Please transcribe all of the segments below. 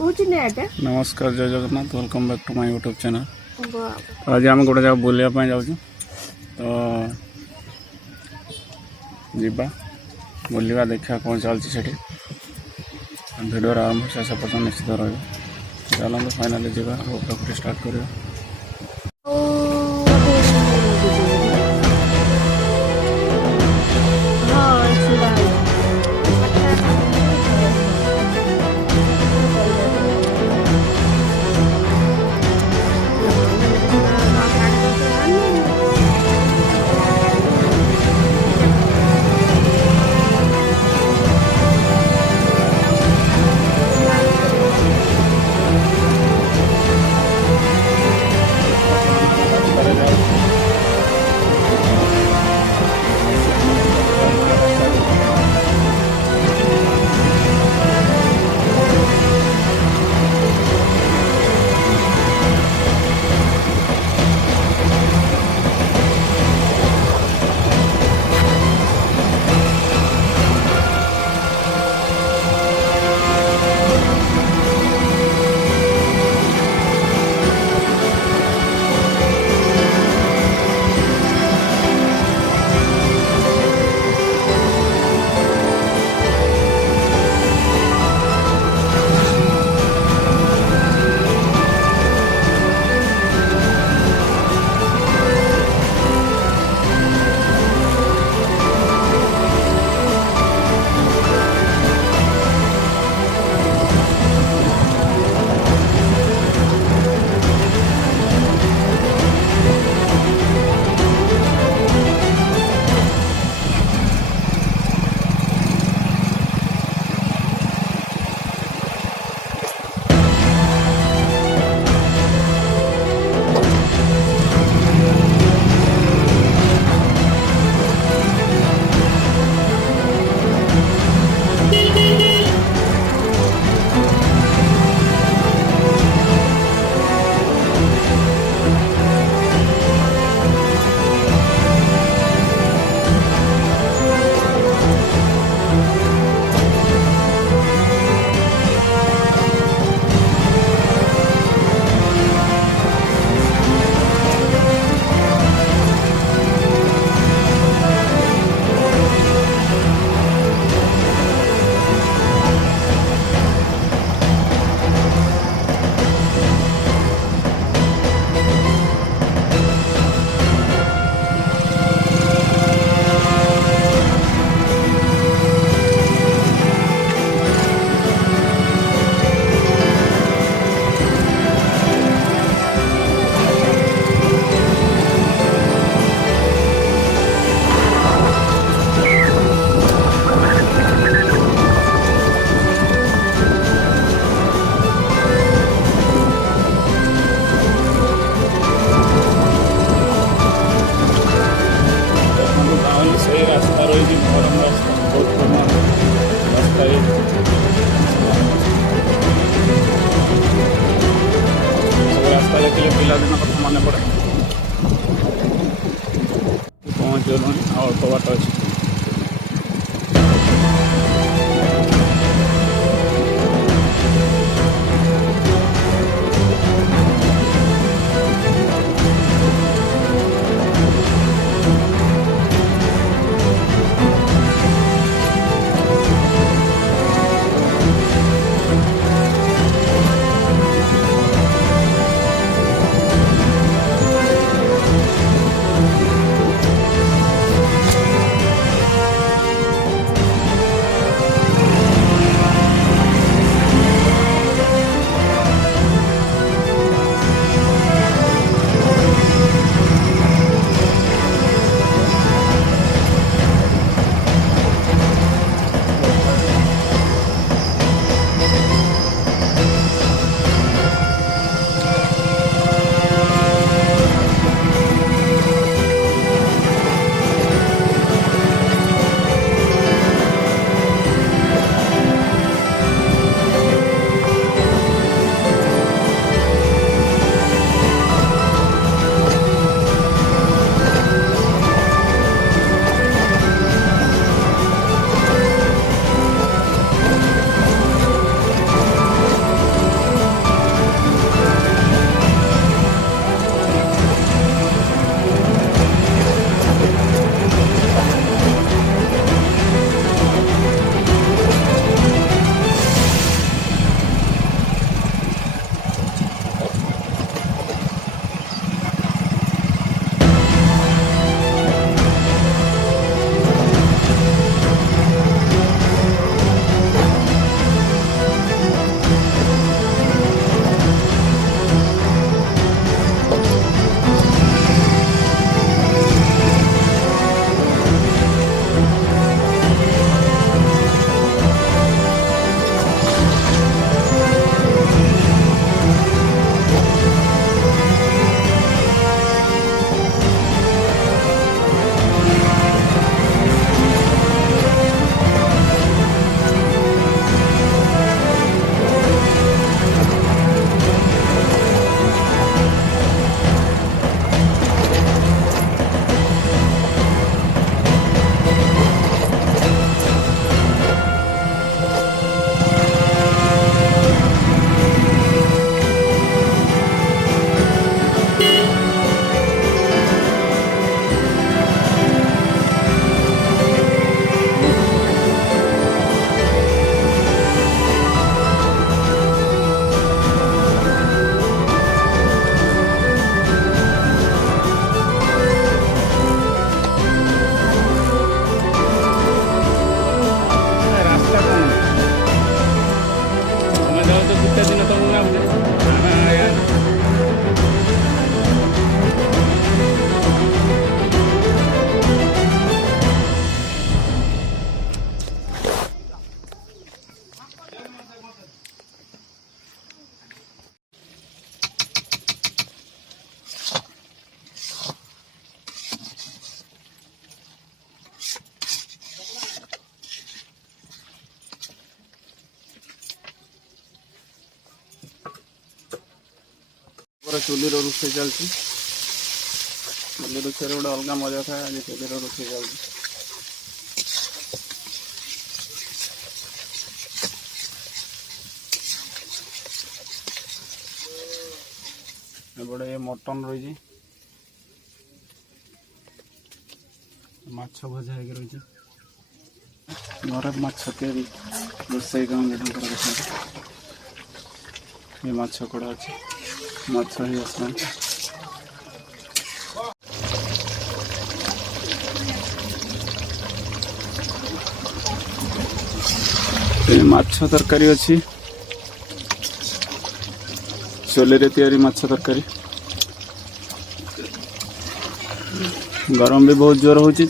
नमस्कार जय Jagannath welcome back to my YouTube channel. तो आज आम गोटे जगह बुलाया जाऊँ तो जीवा बुलवा देखा कौन चलती से भिडियो आरंभ शेष पर्यटन निश्चित रही चलते फाइनाली जीवा स्टार्ट करिया। पिलादिन कथा मन पड़े पहुँच गलुँ अल्प बाट अच्छे। चुली रोषे चलती चुली रोषे गोटे अलग मजा था आज चुली रोषे चलती एपटे मटन रही माछ भजा हो रही घर माछ तैयारी रोषे काम ये माछ कड़ा अच्छे माछ ही आसला माछ तरकारी अच्छी चोले तैयारी माछ तरकारी गरम भी बहुत जोर होची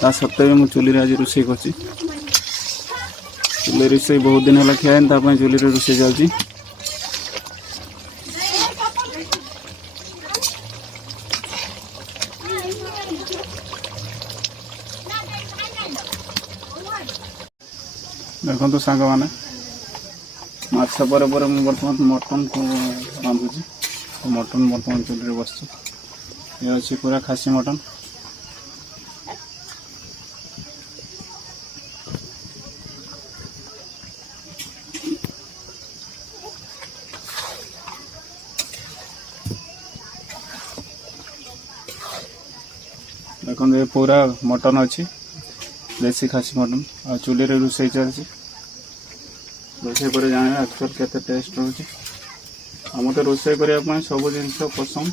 ता सत्ते भी चुली आज रोषे कर चुली रोषे बहुत दिन है खाए चुली रोषे चलती देखो तो सांग मैंने माछ पर बर्तमान मटन को रांधुची मटन बर्तमान चुली बस ये अच्छी पूरा खासी मटन देखो ये पूरा मटन अच्छी देसी खासी मटन और चुली रे रोषे चलती रोषे पर जाने एक्चुअल केते टेस्ट रोचे आम तो रोषे करने सब जिनस पसंद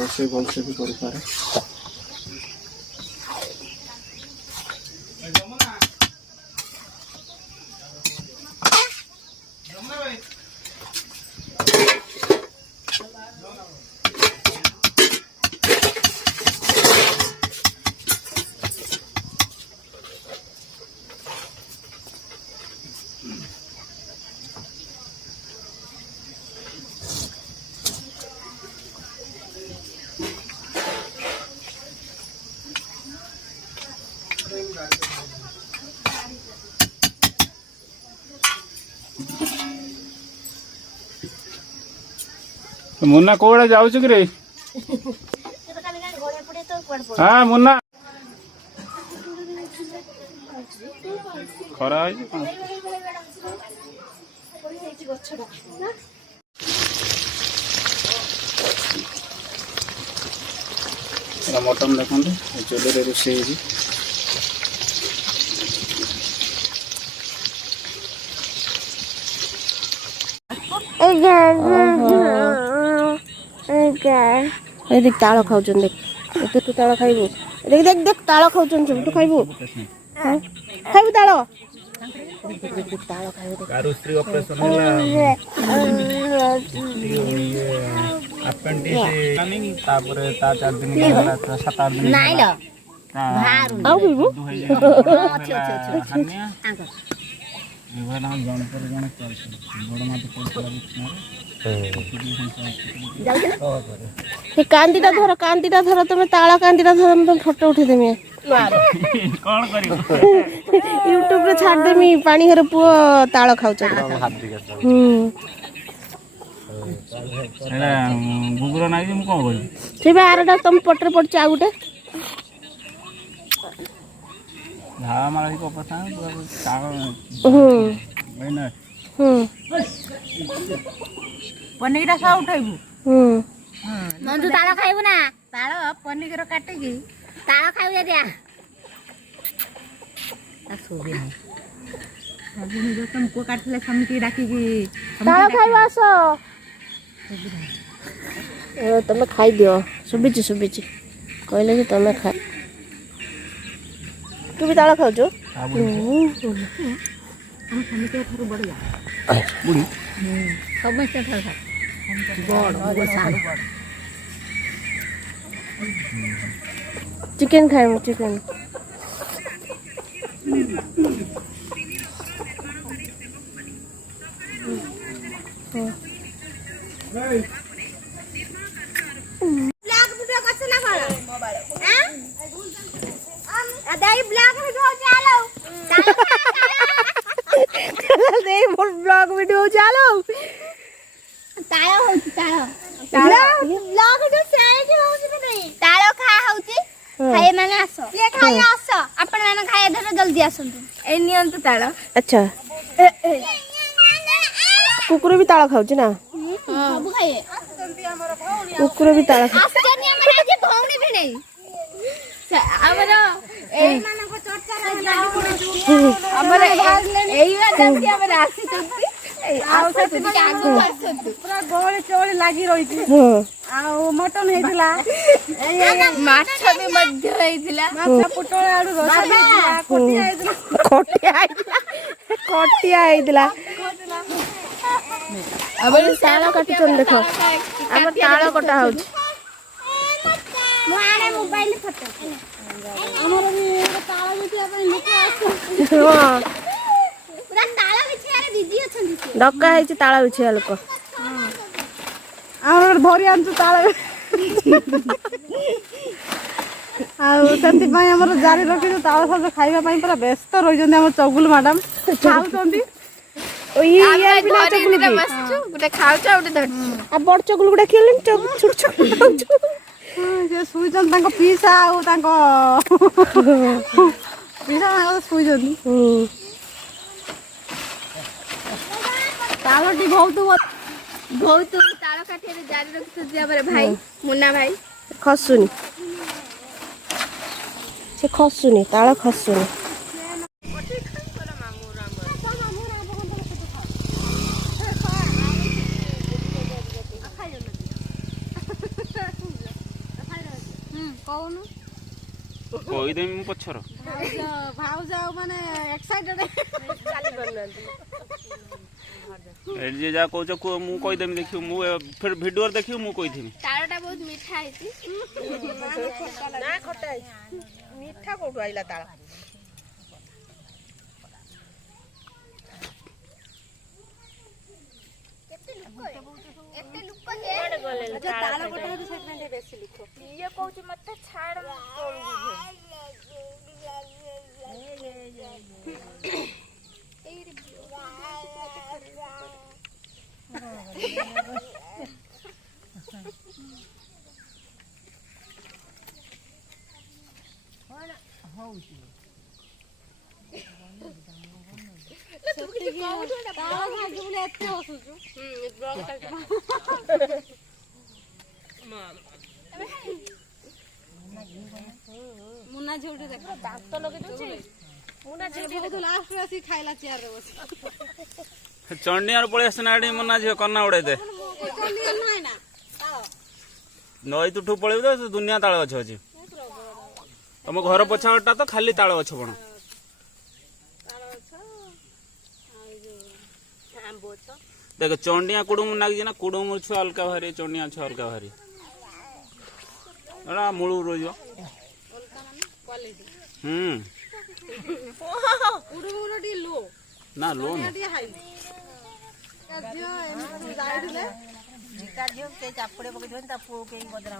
रोषे भलसे भी कर पारे मुन्ना कोड़े जाऊ कि रे हाँ मुन्ना खरा मटन देखते चुली रोषे देख ताल खाऊ देख तू ताल खाइबू देख देख देख ताल खाऊ सब तू खाइबू खाइबू ताल कारुश्री ऑपरेशन होला अपेंडिक्स प्लानिंग तापरे ता 4 दिन होला 7-8 दिन नाही ल भार आउ बिबू अच्छा अच्छा हन्या एवा नाम जण पर जण बड़ माते पड़ कांदीटा धर तुम ताल कांदीटा धर तुम फोटो उठे देमी कौन करियो यूट्यूब रे छाड़ देमी पानी हर पुओ ताल खाउछ एला गुगुरो नाही जे मु कोन करी से बारटा तुम पटर पड़ आ गुटे धा मारा को पता ताल मैना पनीर सा उठाइबू नंदू ताल खाइबू ना ताल पनीर काटे की ताल खाइबू दिया सोबे नहीं जो तुम को काटले समिति डाकी की ताल खाइबा आसो तुम खाई दियो सुबिची कहले कि तुम खा तू भी ताल खाऊ जो हम समिति थारु बढ़िया बुढ़ी समस्या था चिकन खाए चिकन ब्लॉग वीडियो कसे ना करो मोबाइल हां अदाई ब्लॉग वीडियो चालो दे ब्लॉग वीडियो चालो ତାଳ ହଉଛି ତାଳ ଲଗଠୁ ସେଇଠି ହଉଛି ନା ନାଇଁ ତାଳ ଖା ହଉଛି ଖାଇ ମାନେ ଆସ କିଏ ଖାଇ ଆସ ଆପଣ ମାନେ ଖାଇବା ଧର ଜଲ୍ଦି ଆସନ୍ତୁ ଏଇ ନିଅନ୍ତୁ ତାଳ ଆଚ୍ଛା କୁକୁର ବି ତାଳ ଖାଉଛି ନା ସବୁ ଖାଇବେ କୁକୁର ବି ତାଳ ଖାଉଛି ଆସୁଛନ୍ତି ଆମର ଆଜି ଭଉଣୀ ଭିଣେଇ ଆମର ଏଇମାନଙ୍କ ଚର୍ଚ୍ଚାରେ ଆମର ଏଇ ବାଜନ୍ତି ଆମର ଆସିଛନ୍ତି ଆଉ ସେଥିପାଇଁ ଆଗକୁ ଆସନ୍ତୁ ପୁରା ଗହଳି ଚହଳି ଲାଗି ରହିଛି ଆଉ ମଟନ ହେଇଥିଲା ମାଛ ବି ମଧ୍ୟ ହେଇଥିଲା ମାଛ ପୋଟଳ ଆଳୁ ରସା ବି ହେଇଥିଲା ଖଟିଆ ହେଇଥିଲା କଟିଆ ହେଇଥିଲା ଆମର ତାଳ କାଟୁଛନ୍ତି ଦେଖ ଆମର ତାଳ କଟା ହଉଛି ମୁଁ ଆଣେ ମୋବାଇଲ ଫଟୋ ଆମର ବି ତାଳ ବିକିବା ପାଇଁ ଲୋକ ଆସୁଛନ୍ତି ପୁରା ତାଳ ବିଛିଆରେ ଦିଦି ଅଛନ୍ତି ଡକା ହେଇଛି ତାଳ ବିଛିଆ ଲୋକ ଆମର ଧରି ଆଣିଛୁ ତାଳ ଆଉ ସେଥିପାଇଁ ଆମର ଜାରି ରଖିଛୁ ତାଳ ସଜ ଖାଇବା ପାଇଁ ପୁରା ବ୍ୟସ୍ତ ରହିଛନ୍ତି ଆମ ଚଗୁଲ ମ୍ୟାଡାମ ଖାଉଛନ୍ତି ଗୋଟେ ଖାଉଛ ଗୋଟେ ଧରିଛୁ ଆଉ ବଡ ଚଗୁଲ ଗୁଡା ଖେଳିଲେନି ଛୋଟ ଛୋଟ ଖାଉଛୁ ସେ ଶୋଇଛନ୍ତି ତାଙ୍କ ପିସା ଆଉ ତାଙ୍କ ପିସା ତାଙ୍କ ଶୋଇଛନ୍ତି ତାଳଟି ବହୁତ ତାଳ କାଠିରେ ଜାରି ରଖିଛନ୍ତି ଆମର ଭାଇ ମୁନା ଭାଇ ଖସୁନି ସେ ଖସୁନି ତାଳ ଖସୁନି କହିଦେମି ମୁଁ ପଛର ଭାଉଜ ମାନେ ଏକ୍ସାଇଟେଡ ଏଠି ଯେ ଯାହା କହୁଛ କୁହ ମୁଁ କହିଦେମି ଦେଖିବୁ ମୁଁ ଫେର ଭିଡ଼ିଓରେ ଦେଖିବୁ ମୁଁ କହିଥିବି ତାଳଟା ବହୁତ ମିଠା ହେଇଛି ନା ଖଟା ହେଇଛି ମିଠା କୋଉଠୁ ଆଇଲା ତାଳ ଏତେ ଲୋକ ଯେ ତାଳ କଟା ହଉଛି ସେଥିପାଇଁ ଟିକେ ବେଶୀ ଲୋକ ଇଏ କହୁଛି ମତେ ଛାଡ ମୁନା ଝିଅଟି ଦେଖ ଦାନ୍ତ ଲଗେଇ ଦଉଛି ମୁନା ଝିଅଟି ବହୁତ ଲାଷ୍ଟରେ ଆସି ଖାଇଲା ଚେୟାରରେ ବସି ଚଣ୍ଡିଆର ପଳେଇ ଆସେ ନା ଏଠି ମନା ଝିଅ କନା ଉଡେଇ ଦେ ନଈ ତୁଠୁ ପଳେଇବୁ ତ ଦୁନିଆ ତାଳ ଗଛ ଅଛି ତମ ଘର ପଛପଟଟା ତ ଖାଲି ତାଳ ଗଛ କଣ देख चंडिया कुडुम नागी ना कुडुम छुआ अलका भारी चंडिया छुआ अलका भारी एड़ा मुळु रोज ना लो ना चापड़े पकड़ पुओ के बदरा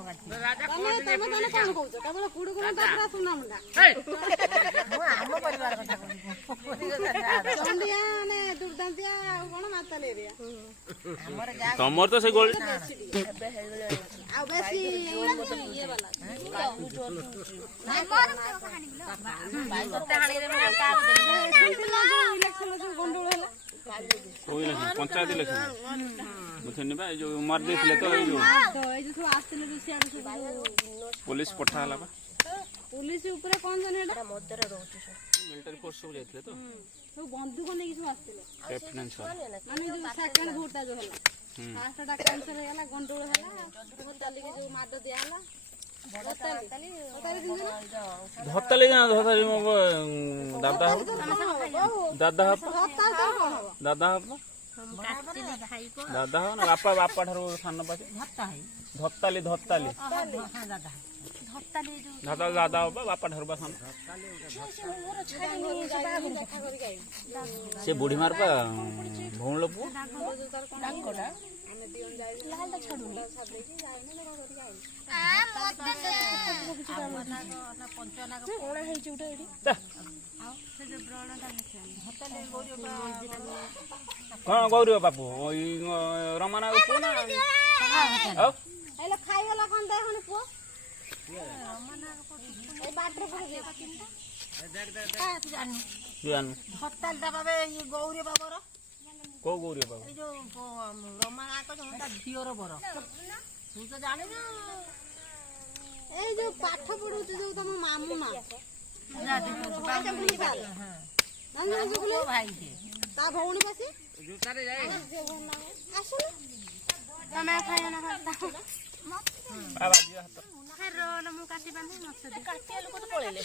तमर तो से गोल पंचायत इलेक्शन बुझनी बा जो मार देथिले तो जो पुलिस पठा हला बा पुलिस ऊपर कोन जने एटा मदर रहउछु मिलिटरी फोर्स सब जाइथिले तो सब बंदूक नै किछु आस्तिले लेफ्टिनेंट सर माने जो सेकंड भोटा जो हला फर्स्ट टा कैंसिल हे हला गंडोळ हला चली के जो माड दिया हला धत्ताली ना धत्ताली मो दादा दादा दादा दादा हो ना बापा बापा ठारू सान पाछे धत्ताली धत्ताली दादा दादा हो बापा ठारू बा सान से बुढ़ी मार पा भौण लो पु କଣ ଗୌରୀବ ବାପୁ ରମନା ପୁଅ ନା ଆଉ ହେଲେ ଖାଇଗଲା କଣ ଦେଖନି ପୁଅ ଏ ବାଟରେ ପଡିଛି ଜାନୁ ହସ୍ପିଟାଲ ଟା ପାବେ ଇଏ ଗୌରୀ ବାବର କୋଉ ଗୌରୀବ ବାବୁ ଏଇ ଯୋଉ ରମା ତା ଝିଅର ବର ତୁ ତ ଜାଣିନୁ ଏଇ ଯୋଉ ପାଠ ପଢୁଛି ଯୋଉ ତମ ମାମୁଁ ମା ଭାଇ ତା ଭଉଣୀ ବସି ଆସୁନ ତମେ ଖାଇବ ନା ବାବା ଝିଅ ହାତ ମୁଁ କାଟି ବାନ୍ଧି ମତେ ଲୋକ ତ ପଳେଇଲେ